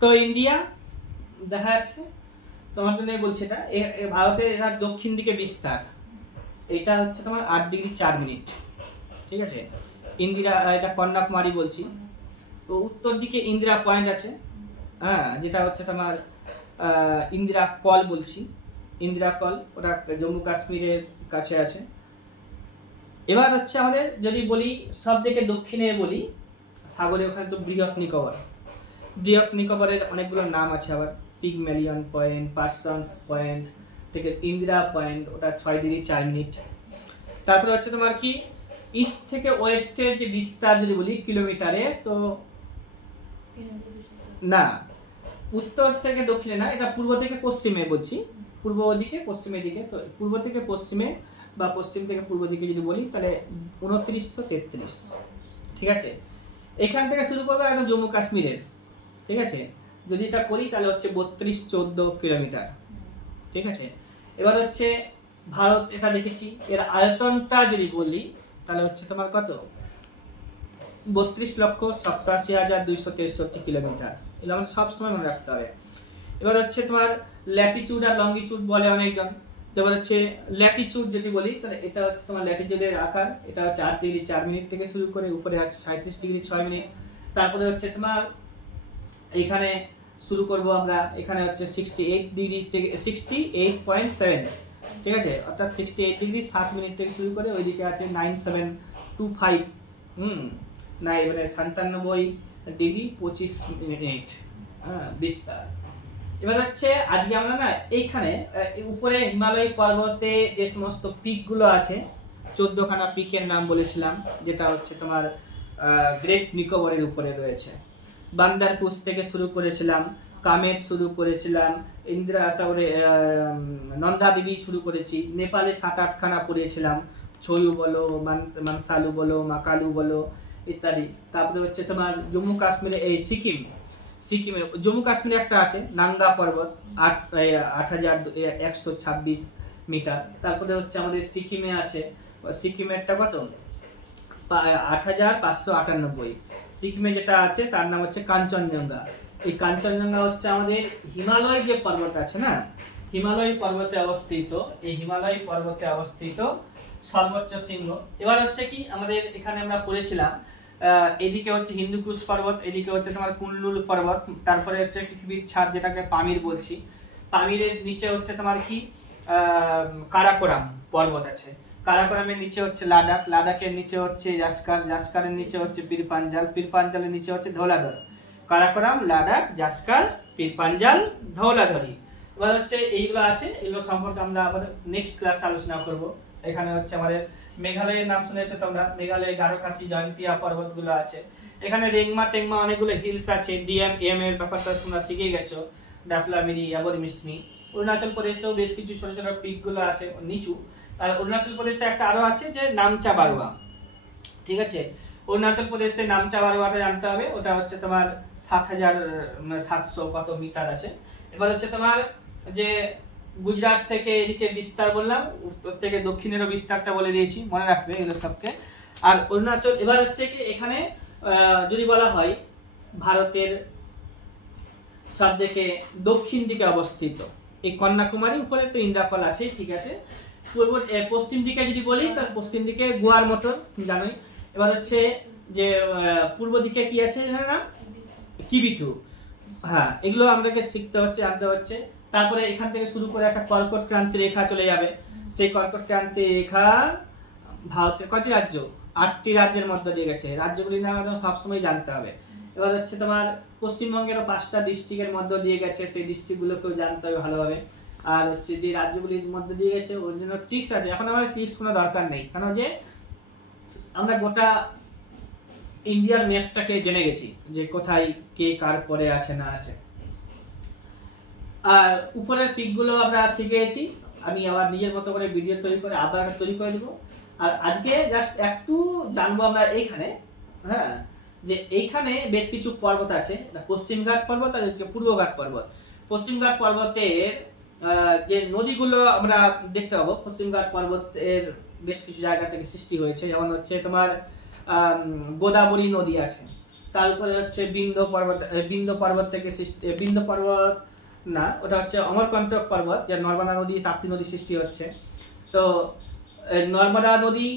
তো ইন্ডিয়া দেখা যাচ্ছে, তোমার জন্য বলছি এটা ভারতের এরা দক্ষিণ দিকে বিস্তার, এটা হচ্ছে তোমার 8°4'। ঠিক আছে, ইন্দিরা, এটা কন্যাকুমারী বলছি। তো উত্তর দিকে ইন্দিরা পয়েন্ট আছে, হ্যাঁ, যেটা হচ্ছে তোমার ইন্দিরা কল বলছি, ইন্দিরা কল, ওটা জম্মু কাশ্মীরের কাছে আছে। এবার হচ্ছে আমাদের যদি বলি সব থেকে দক্ষিণে বলি, সাগরে ওখানে তো বৃহৎ নিকোবর, বৃহৎ নিকোবরের অনেকগুলো নাম আছে আবার, পিগমেলিয়ন পয়েন্ট, পার্সনস পয়েন্ট থেকে ইন্দিরা পয়েন্ট, ওটা 6°4'। তারপরে হচ্ছে তোমার কি ইস্ট থেকে ওয়েস্টের যে বিস্তার যদি বলি কিলোমিটারে, তো না, উত্তর থেকে দক্ষিণে না, এটা পূর্ব থেকে পশ্চিমে বলছি, পূর্ব দিকে পশ্চিমের দিকে। তো পূর্ব থেকে পশ্চিমে বা পশ্চিম থেকে পূর্ব দিকে যদি বলি তাহলে 2933। ঠিক আছে, এখান থেকে শুরু করবো একদম জম্মু কাশ্মীরের। ঠিক আছে, যদি এটা করি তাহলে হচ্ছে 32-14 কিলোমিটার। ঠিক আছে, এবার হচ্ছে ভারত, এটা দেখেছি, এর আয়তনটা যদি বলি তাহলে হচ্ছে তোমার কত, 32,87,263 কিলোমিটার। এগুলো আমাদের সবসময় মনে রাখতে হবে। এবার হচ্ছে তোমার ল্যাটিচিউড আর লঙ্গিচিউড বলে অনেকজন। এবার হচ্ছে ল্যাটিচিউড যদি বলি তাহলে এটা হচ্ছে তোমার ল্যাটিচিউডের আকার, এটা হচ্ছে 8°4' থেকে শুরু করে উপরে আছে 37°6'। তারপরে হচ্ছে তোমার এখানে শুরু করব আমরা, এখানে হচ্ছে 68° থেকে 68.7। ঠিক আছে, অর্থাৎ 68°7' থেকে শুরু করে ওইদিকে আছে 9725, নাই মানে 97°25'। হ্যাঁ, বিস্তার। এবার হচ্ছে আজকে আমরা না এইখানে উপরে হিমালয় পর্বতে যে সমস্ত পিকগুলো আছে, 14খানা পিকের নাম বলেছিলাম, যেটা হচ্ছে তোমার গ্রেট নিকোবরের উপরে রয়েছে। বান্দারকুচ থেকে শুরু করেছিলাম, কামেট শুরু করেছিলাম, ইন্দিরা, তারপরে নন্দা দেবী শুরু করেছি, নেপালে 7-8খানা পড়েছিলাম, ছয়ু বলো, মানসালু বলো, মাকালু বলো ইত্যাদি। তারপরে হচ্ছে তোমার জম্মু কাশ্মীরে এই সিকিমে জম্মু কাশ্মীরে একটা আছে নাঙ্গা পর্বত, 8,126 মিটার। তারপরে হচ্ছে আমাদের সিকিমে আছে, সিকিমেরটা কত, 8,598। সিকিমে যেটা আছে তার নাম হচ্ছে কাঞ্চনজঙ্ঘা। এই কাঞ্চনজঙ্ঘা হচ্ছে আমাদের হিমালয় যে পর্বত আছে না, হিমালয় পর্বতে অবস্থিত, এই হিমালয় পর্বতে অবস্থিত সর্বোচ্চ শৃঙ্গ। এবার হচ্ছে কি আমাদের এখানে আমরা পড়েছিলাম, এদিকে হচ্ছে হিন্দুকুশ পর্বত, এদিকে হচ্ছে তোমার কুনলুল পর্বত, তারপরে হচ্ছে পৃথিবীর ছাদ যেটাকে পামির বলছি, পামিরের নিচে হচ্ছে তোমার কি কারাকোরাম পর্বত আছে, কারাকোরামের নিচে হচ্ছে লাদাখ, লাদাখের নিচে হচ্ছে জাসকার, জাসকারের নিচে হচ্ছে পীরপাঞ্জাল, পীরপাঞ্জালের নিচে হচ্ছে ধৌলাধর। কারাকোরাম, লাদাখ, জাসকার, পীরপাঞ্জাল, ধৌলাধরি। এবার হচ্ছে এইগুলো আছে, এগুলো সম্পর্কে আমরা আবার নেক্সট ক্লাসে আলোচনা করব। এখানে হচ্ছে আমাদের মেঘালয়ের নাম শুনেছো তোমরা, মেঘালয়ে গারোখাসি, জয়ন্তিয়া পর্বতগুলো আছে। এখানে রেংমা টেংমা অনেকগুলো হিলস আছে, ডিএম এম এর ব্যাপারটা তোমরা শিখে গেছো, ডাপলামিরি, মিসমি। অরুণাচল প্রদেশেও বেশ কিছু ছোট ছোট পিকগুলো আছে নিচু। আর অরুণাচল প্রদেশে একটা আরো আছে যে নামচা বারোয়া। ঠিক আছে, অরুণাচল প্রদেশে নামচা বারোয়াটা জানতে হবে, ওটা হচ্ছে তোমার 7,700 কত মিটার আছে। এবার হচ্ছে তোমার যে গুজরাট থেকে এদিকে বিস্তার বললাম, উত্তর থেকে দক্ষিণেরও বিস্তারটা বলে দিয়েছি, মনে রাখবে এগুলো সবকে। আর অরুণাচল, এবার হচ্ছে কি এখানে যদি বলা হয় ভারতের সব থেকে দক্ষিণ দিকে অবস্থিত এই কন্যাকুমারী, উপরে তো ইন্দ্রাকল আছে, ঠিক আছে। পশ্চিম দিকে যদি বলি তাহলে পশ্চিম দিকে গোয়ার মটর, তুমি জানোই। এবার হচ্ছে যে পূর্ব দিকে কি আছে না, কিবিথু। হ্যাঁ, এগুলো আমাদেরকে শিখতে হচ্ছে, জানতে হচ্ছে। তারপরে এখান থেকে শুরু করে একটা কর্কট ক্রান্তি রেখা চলে যাবে, সেই কর্কট ক্রান্তি রেখা ভারতের কয়টি রাজ্য, 8টি রাজ্যের মধ্যে দিয়ে গেছে। রাজ্যগুলির নাম আমাদের সবসময় জানতে হবে। এবার হচ্ছে তোমার পশ্চিমবঙ্গেরও 5টা ডিস্ট্রিক্টের মধ্যে দিয়ে গেছে, সেই ডিস্ট্রিক্টগুলোকেও জানতে হবে ভালোভাবে। আর হচ্ছে যে রাজ্যগুলির মধ্যে দিয়ে গেছে ওর জন্য ট্রিক্স আছে, এখন আমার ট্রিক্স কোনো দরকার নেই, কারণ যে আমরা গোটা ইন্ডিয়ার ম্যাপটাকে জেনে গেছি যে কোথায় কে কার পরে আছে না আছে। আর উপরের পিকগুলো আমরা শিখে গেছি, আমি আবার নিজের মতো করে ভিডিও তৈরি করে আবার তৈরি করে দেবো। আর আজকে জাস্ট একটু জানবো আমরা এইখানে, হ্যাঁ, যে এইখানে বেশ কিছু পর্বত আছে, পশ্চিমঘাট পর্বত আর পূর্বঘাট পর্বত। পশ্চিমঘাট পর্বতের যে নদীগুলো আমরা দেখতে পাবো, পশ্চিমঘাট পর্বতের বেশ কিছু জায়গা থেকে সৃষ্টি হয়েছে, যেমন হচ্ছে তোমার গোদাবরী নদী আছে, তার উপরে হচ্ছে বিন্ধ্য পর্বত থেকে সৃষ্টি, বিন্ধ্য পর্বত না, ওটা হচ্ছে অমরকণ্টক পর্বত, যে নর্মদা নদী তাপ্তি নদী সৃষ্টি হচ্ছে। তো নর্মদা নদী,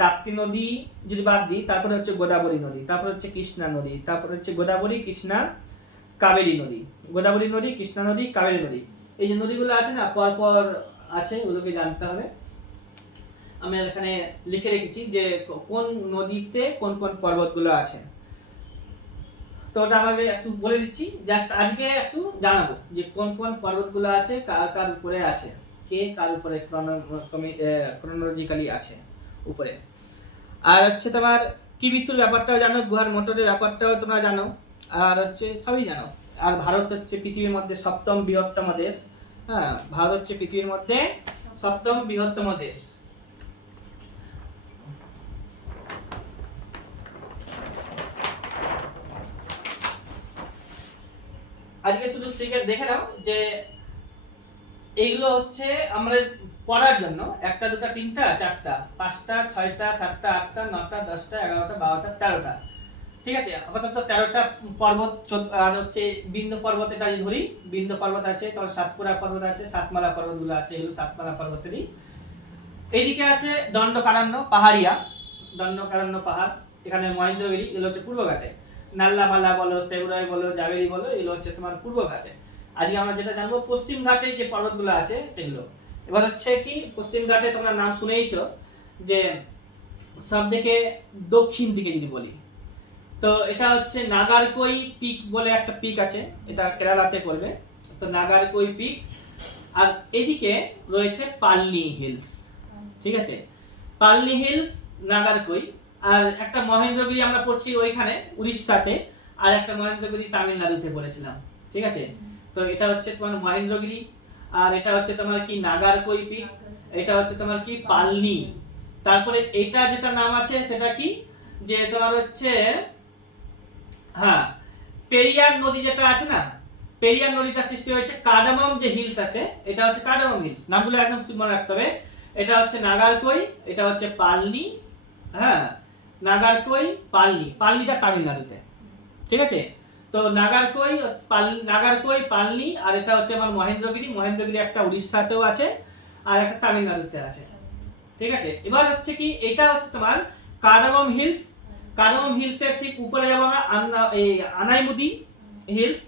তাপ্তি নদী যদি বাদ দিই, তারপরে হচ্ছে গোদাবরী নদী, তারপরে হচ্ছে কৃষ্ণা নদী, তারপরে হচ্ছে গোদাবরী, কৃষ্ণা, কাবেরী নদী। গোদাবরী নদী, কৃষ্ণা নদী, কাবেরী নদী, এই যে নদীগুলো আছে না পরপর আছে, ওগুলোকে জানতে হবে। আমি এখানে লিখে রেখেছি যে কোন নদীতে কোন কোন পর্বতগুলো আছে। তো ওটা আমাকে একটু বলে দিচ্ছি, জাস্ট আজকে একটু জানাবো যে কোন কোন পর্বতগুলো আছে, কার কার উপরে আছে, কে কার উপরে ক্রোনোলজিক্যালি আছে উপরে। আর হচ্ছে তোমার কিবিতুর ব্যাপারটাও জানো, গুহার মোটরের ব্যাপারটাও তোমরা জানো, আর হচ্ছে সবই জানো। আর ভারত হচ্ছে পৃথিবীর মধ্যে 7ম বৃহত্তম দেশ। হ্যাঁ, ভারত হচ্ছে পৃথিবীর মধ্যে 7ম বৃহত্তম দেশ। আজকে শুধু শিখে দেখে নাও যে এইগুলো হচ্ছে আমাদের পড়ার জন্য 1টা 2টা 3টা 4টা 5টা 6টা 7টা 8টা 9টা 10টা 11টা 12টা 13টা, ঠিক আছে। আপাতত 13টা পর্বত। আর হচ্ছে বিন্ধ্য পর্বত, এটা যদি ধরি, বিন্ধ্য পর্বত আছে, তাহলে সাতপুরা পর্বত আছে, সাতমালা পর্বতগুলো আছে, এগুলো সাতমালা পর্বতেরই। এইদিকে আছে দণ্ডকারণ্য পাহাড়িয়া, দণ্ডকারণ্য পাহাড়, এখানে মহেন্দ্রগিরি, এগুলো হচ্ছে পূর্বঘাটে। নাল্লামালা বলো, সেবুরাই বলো, জাভেরি বলো, এগুলো হচ্ছে তোমার পূর্বঘাটে। আজকে আমরা যেটা জানবো পশ্চিম ঘাটে যে পর্বতগুলো আছে সেগুলো। এবার হচ্ছে কি, পশ্চিম ঘাটে তোমরা নাম শুনেইছো, যে সব থেকে দক্ষিণ দিকে যদি বলি, তো এটা হচ্ছে নাগারকোই পিক বলে একটা পিক আছে, এটা কেরালাতে পড়বে। তো নাগারকোই পিক, আর এদিকে রয়েছে পালনি হিলস, ঠিক আছে। পালনি হিলস, নাগারকোই, আর একটা মহেন্দ্রগিরি আমরা পড়ছি ওইখানে উড়িষ্যাতে, আর একটা মহেন্দ্রগিরি তামিলনাড়ুতে পড়েছিলাম, ঠিক আছে। তো এটা হচ্ছে তোমার মহেন্দ্রগিরি, আর এটা হচ্ছে তোমার কি নাগারকোই পিক, এটা হচ্ছে তোমার কি পালনি। তারপরে এটা যেটা নাম আছে সেটা কি, যে তোমার হচ্ছে হ্যাঁ পেরিয়ার নদী যেটা আছে না, পেরিয়ার নদীটা সৃষ্টি হয়েছে কার্ডামম যে হিলস আছে, এটা হচ্ছে কার্ডামম হিলস, নামগুলো একদম মনে রাখতে হবে। এটা হচ্ছে নাগারকোই, এটা হচ্ছে পালনি। হ্যাঁ, নাগারকোই, পালনি, পালনিটা তামিলনাড়ুতে, ঠিক আছে। তো নাগারকোই, নাগারকোই, পালনি, আর এটা হচ্ছে আমার মহেন্দ্রগিরি, মহেন্দ্রগিরি একটা উড়িষ্যাতেও আছে, আর একটা তামিলনাড়ুতে আছে, ঠিক আছে। এবার হচ্ছে কি, এটা হচ্ছে তোমার কার্ডামম হিলস। কার্ডামম হিলসের ঠিক উপরে যাবো আমরা, এই আনাইমুদি হিলস।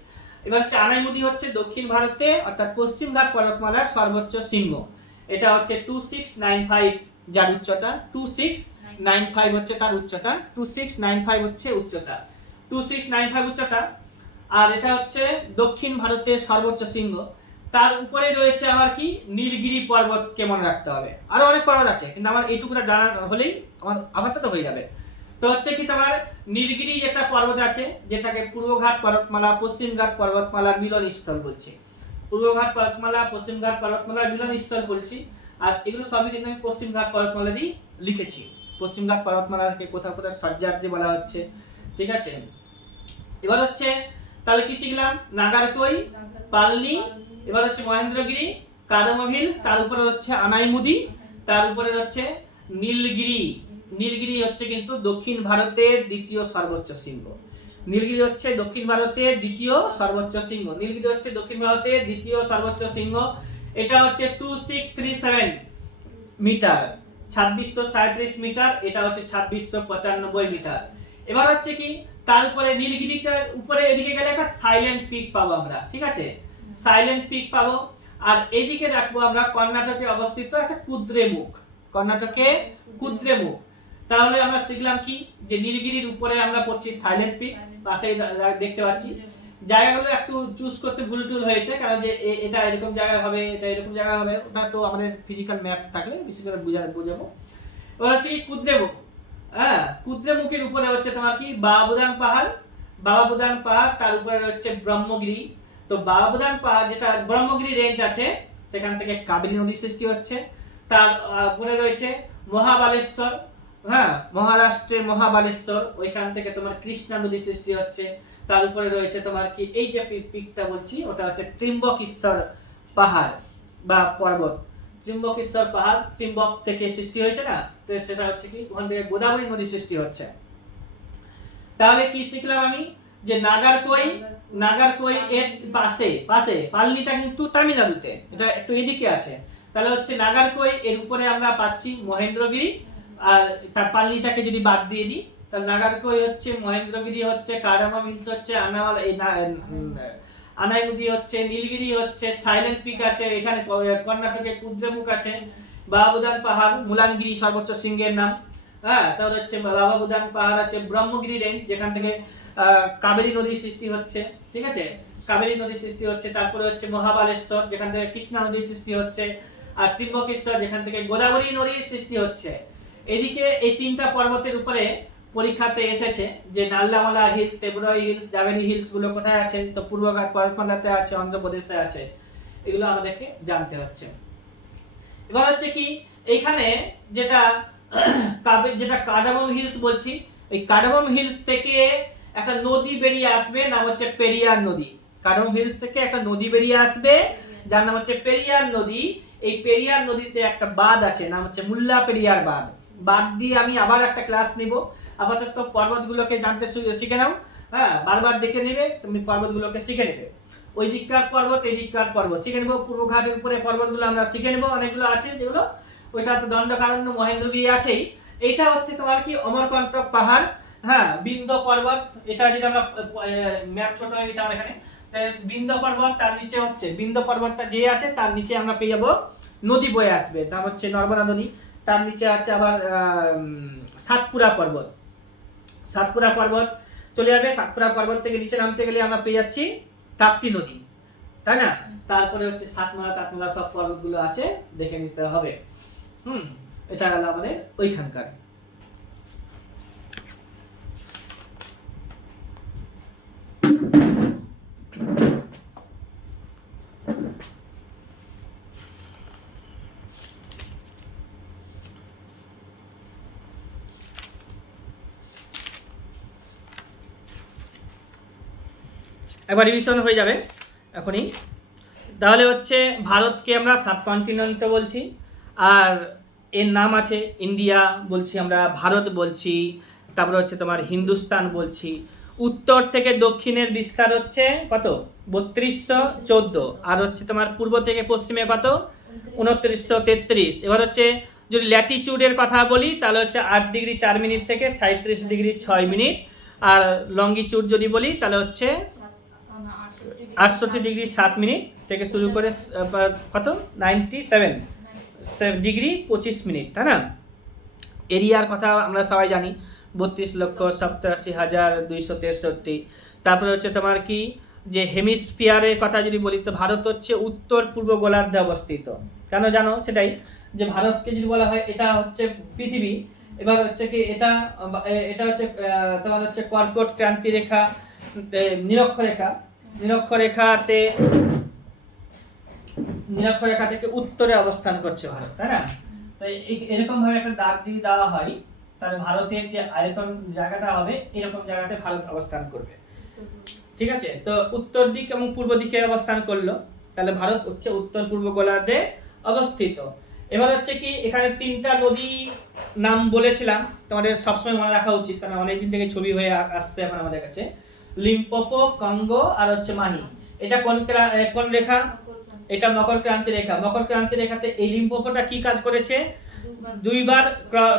এবার হচ্ছে আনাইমুদি হচ্ছে দক্ষিণ ভারতে, অর্থাৎ পশ্চিম ঘাট পর্বতমালার সর্বোচ্চ শৃঙ্গ। এটা হচ্ছে 2695 যার উচ্চতা, 2695 হচ্ছে তার উচ্চতা, 2695 হচ্ছে উচ্চতা, 2695 উচ্চতা। আর এটা হচ্ছে দক্ষিণ ভারতের সর্বোচ্চ শৃঙ্গ। তার উপরে রয়েছে আমার কি নীলগিরি পর্বতকে মনে রাখতে হবে। আরো অনেক পর্বত আছে, কিন্তু আমার এইটুকুটা জানা হলেই আমার আপাতত হয়ে যাবে। তো হচ্ছে কি তোমার নীলগিরি যেটা পর্বত আছে, যেটাকে পূর্বঘাট পর্বতমালা পশ্চিমঘাট পর্বতমালার মিলনস্থল বলছে। পূর্বঘাট পর্বতমালা পশ্চিমঘাট পর্বতমালার মিলনস্থল বলছি। আর এগুলো সবই কিন্তু আমি পশ্চিমঘাট পর্বতমালারই লিখেছি। পশ্চিমঘাট পর্বতমালাকে কোথাও কোথাও সজ্জাদ্রি বলা হচ্ছে, ঠিক আছে। এবার হচ্ছে তাহলে কি শিখলাম, নাগারকোই, পালনি, এবার হচ্ছে মহেন্দ্রগিরি, কার্ডামম হিলস, তার উপরে হচ্ছে আনাইমুদি, তার উপরে হচ্ছে নীলগিরি। নীলগিরি হচ্ছে কিন্তু দক্ষিণ ভারতের দ্বিতীয় সর্বোচ্চ শৃঙ্গ। নীলগিরি হচ্ছে দক্ষিণ ভারতের দ্বিতীয় সর্বোচ্চ শৃঙ্গ। নীলগিরি হচ্ছে দক্ষিণ ভারতের দ্বিতীয় সর্বোচ্চ শৃঙ্গ। এটা হচ্ছে 2637 মিটার, 2637 মিটার, এটা হচ্ছে 2695 মিটার। এবার হচ্ছে কি, তার উপরে নীলগিরিটার উপরে এদিকে গেলে একটা সাইলেন্ট পিক পাবো আমরা, ঠিক আছে, সাইলেন্ট পিক পাবো। আর এইদিকে রাখবো আমরা কর্ণাটকে অবস্থিত একটা কুদ্রেমুখ, কর্ণাটকে কুদ্রেমুখ। তাহলে আমরা শিখলাম কি, যে নীলগিরির উপরে আমরা পড়ছি সাইলেন্ট পিক, পাশে দেখতে পাচ্ছি। জায়গাগুলো একটু চুজ করতে ভুল টুল হয়েছে, কারণ যে এটা এরকম জায়গা হবে, এটা এরকম জায়গা হবে, ওটা তো আমাদের ফিজিক্যাল ম্যাপ থাকলে বিশেষ করে বুঝাবো। এবার হচ্ছে কুদ্রেমুখ। হ্যাঁ, কুদ্রেমুখের উপরে হচ্ছে তোমার কি বাবাবুদান পাহাড়, বাবাবুদান পাহাড়, তার উপরে হচ্ছে ব্রহ্মগিরি। তো বাবাবুদান পাহাড় যেটা ব্রহ্মগিরি রেঞ্জ আছে, সেখান থেকে কাবেরী নদী সৃষ্টি হচ্ছে। তার উপরে রয়েছে মহাবালেশ্বর, হ্যাঁ, মহারাষ্ট্রের মহাবালেশ্বর, ওইখান থেকে তোমার কৃষ্ণা নদী সৃষ্টি হচ্ছে। তার উপরে রয়েছে তোমার কি এই যে পিকটা বলছি, ওটা হচ্ছে ত্রিম্বকেশ্বর পাহাড় বা পর্বত। ত্রিম্বকেশ্বর পাহাড় ত্রিম্বক থেকে সৃষ্টি হয়েছে না, তো সেটা হচ্ছে কি ওখান থেকে গোদাবরী নদী সৃষ্টি হচ্ছে। তাহলে কি শিখলাম আমি, যে নাগারকোই এর পাশে পাশে পালনিটা কিন্তু তামিলনাড়ুতে, এটা একটু এদিকে আছে। তাহলে হচ্ছে নাগারকোই এর উপরে আমরা পাচ্ছি মহেন্দ্রগিরি, আর তার পালনিটাকে যদি বাদ দিয়ে দিই তাহলে নাগারকোই হচ্ছে, মহেন্দ্রগিরি হচ্ছে, কার্ডামাম হিলস হচ্ছে, আনাই নদী হচ্ছে, নীলগিরি হচ্ছে, সাইলেন্ট পিক আছে, এখানে কর্ণাটকে কুদ্রেমুখ আছে, বাবাবুদান পাহাড়, মুলানগিরি সর্বোচ্চ শৃঙ্গের নাম। হ্যাঁ, তাহলে হচ্ছে বাবাবুদান পাহাড় আছে, ব্রহ্মগিরি রেঞ্জ যেখান থেকে কাবেরী নদীর সৃষ্টি হচ্ছে, ঠিক আছে, কাবেরী নদীর সৃষ্টি হচ্ছে। তারপরে হচ্ছে মহাবালেশ্বর যেখান থেকে কৃষ্ণা নদীর সৃষ্টি হচ্ছে, আর ত্রিম্বকেশ্বর যেখান থেকে গোদাবরী নদীর সৃষ্টি হচ্ছে। এদিকে এই তিনটা পর্বতের উপরে পরীক্ষাতে এসেছে যে নাল্লামালা হিলস, তেবুরাই হিলস, জাভেরি হিলস গুলো কোথায় আছে, তো পূর্বঘাট পর্বতমালাতে আছে, অন্ধ্রপ্রদেশে আছে, এগুলো আমাদেরকে জানতে হচ্ছে। এবার হচ্ছে কি এইখানে যেটা কার্ডামাম হিলস বলছি, এই কার্ডামাম হিলস থেকে একটা নদী বেরিয়ে আসবে, নাম হচ্ছে পেরিয়ার নদী। কার্ডামাম হিলস থেকে একটা নদী বেরিয়ে আসবে যার নাম হচ্ছে পেরিয়ার নদী। এই পেরিয়ার নদীতে একটা বাঁধ আছে, নাম হচ্ছে মুল্লা পেরিয়ার বাঁধ। বাদ দিয়ে আমি আবার একটা ক্লাস নিব। আপাতত পর্বতগুলোকে জানতে শিখে নাও, হ্যাঁ, বারবার দেখে নেবে, তুমি পর্বতগুলোকে শিখে নেবে। ওই দিককার পর্বত, এই দিককার পর্বত শিখে নেবো। পূর্বঘাটের উপরে পর্বতগুলো আমরা শিখে নেবো, অনেকগুলো আছে যেগুলো, ওইটা তো দণ্ডকারণ্য, মহেন্দ্রগিরি আছেই। এইটা হচ্ছে তোমার কি অমরকণ্টক পাহাড়, হ্যাঁ, বিন্ধ্য পর্বত। এটা যদি আমরা ম্যাপ ছোট হয়ে গেছে আমার এখানে, বিন্ধ্য পর্বত, তার নিচে হচ্ছে বিন্ধ্য পর্বতটা যে আছে তার নিচে আমরা পেয়ে যাবো নদী বয়ে আসবে, তার হচ্ছে নর্মদা নদী। তার নিচে আছে আবার সাতপুরা পর্বত, সাতপুরা পর্বত চলে যাবে। সাতপুরা পর্বত থেকে নিচে নামতে গেলে আমরা পেয়ে যাচ্ছি তাপ্তি নদী, তাই না? তারপরে হচ্ছে সাতমালা তাতমালা সব পর্বতগুলো আছে, দেখে নিতে হবে। এটা গেল আমাদের ওইখানকার। একবার রিভিশন হয়ে যাবে এখনই। তাহলে হচ্ছে ভারতকে আমরা সাবকন্টিনেন্ট বলছি, আর এর নাম আছে ইন্ডিয়া বলছি আমরা, ভারত বলছি, তারপরে হচ্ছে তোমার হিন্দুস্তান বলছি। উত্তর থেকে দক্ষিণের বিস্তার হচ্ছে কত, 3214, আর হচ্ছে তোমার পূর্ব থেকে পশ্চিমে কত, 2933। এবার হচ্ছে যদি ল্যাটিচিউডের কথা বলি তাহলে হচ্ছে 8 ডিগ্রি 4 মিনিট থেকে 37 ডিগ্রি 6 মিনিট, আর লঙ্গিচিউড যদি বলি তাহলে হচ্ছে 68 ডিগ্রি 7 মিনিট থেকে শুরু করে কত 97 ডিগ্রি 25 মিনিট, তাই না? এরিয়ার কথা আমরা সবাই জানি, 32,87,263। তারপরে হচ্ছে তোমার কি, যে হেমিস্ফিয়ারের কথা যদি বলি তো ভারত হচ্ছে উত্তর পূর্ব গোলার্ধে অবস্থিত। কেন জানো সেটাই, যে ভারতকে যদি বলা হয় এটা হচ্ছে পৃথিবী, এবার হচ্ছে কি এটা হচ্ছে তোমার হচ্ছে কর্কট ক্রান্তি রেখা, নিরক্ষরেখা থেকে উত্তরে অবস্থান করছে ভারত, তাই না? তো এরকম ভাবে একটা দাগ দিয়ে দেওয়া হয়, তাহলে ভারতের যে আয়তন জায়গাটা হবে এরকম জায়গাতে ভারত অবস্থান করবে, ঠিক আছে? তো উত্তর দিক এবং পূর্ব দিকে অবস্থান করলো, তাহলে ভারত হচ্ছে উত্তর পূর্ব গোলার্ধে অবস্থিত। এবার হচ্ছে কি এখানে 3টা নদী নাম বলেছিলাম, তোমাদের সবসময় মনে রাখা উচিত, কারণ অনেকদিন থেকে ছবি হয়ে আসছে এখন আমাদের কাছে। লিম্পোপো, কঙ্গো আর হচ্ছে মাহি। এটা কোন রেখা? এটা মকর ক্রান্তি রেখা। মকর ক্রান্তি রেখাতে এই লিম্পোপোটা কি কাজ করেছে? দুইবার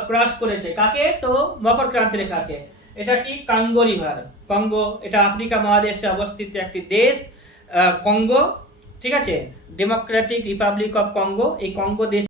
ক্রস করেছে। কাকে? তো মকর ক্রান্তি রেখাকে। এটা কি? Congo river. কঙ্গো এটা আফ্রিকা মহাদেশে অবস্থিত একটি দেশ, কঙ্গো, ঠিক আছে, ডেমোক্রেটিক রিপাবলিক অফ কঙ্গো। এই কঙ্গো দেশ